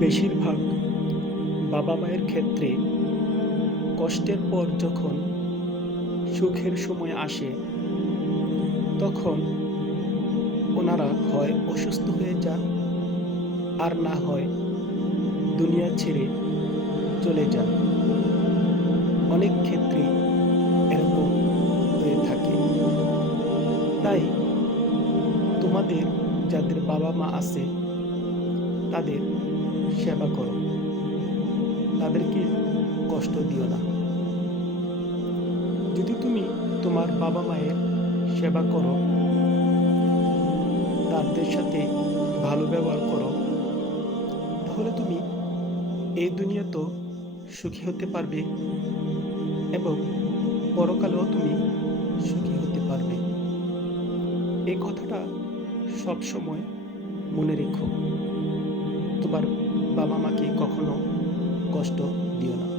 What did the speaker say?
বেশিরভাগ বাবা মায়ের ক্ষেত্রে কষ্টের পর যখন সুখের সময় আসে, তখন ওনারা হয় অসুস্থ হয়ে যান, আর না হয় দুনিয়া ছেড়ে চলে যান। অনেক ক্ষেত্রেই এরকম হয়ে থাকে। তাই তোমাদের যাদের বাবা মা আছে তাদের সেবা করো, তাদেরকে কষ্ট দিও না। যদি তুমি তোমার বাবা মায়ের সেবা করো, তাদের সাথে ভালো ব্যবহার করো, তাহলে তুমি এই দুনিয়াতেও সুখী হতে পারবে এবং পরকালেও তুমি সুখী হতে পারবে। এই কথাটা সব সময় মনে রেখো। তোমার বাবা মাকে কখনো কষ্ট দিও না।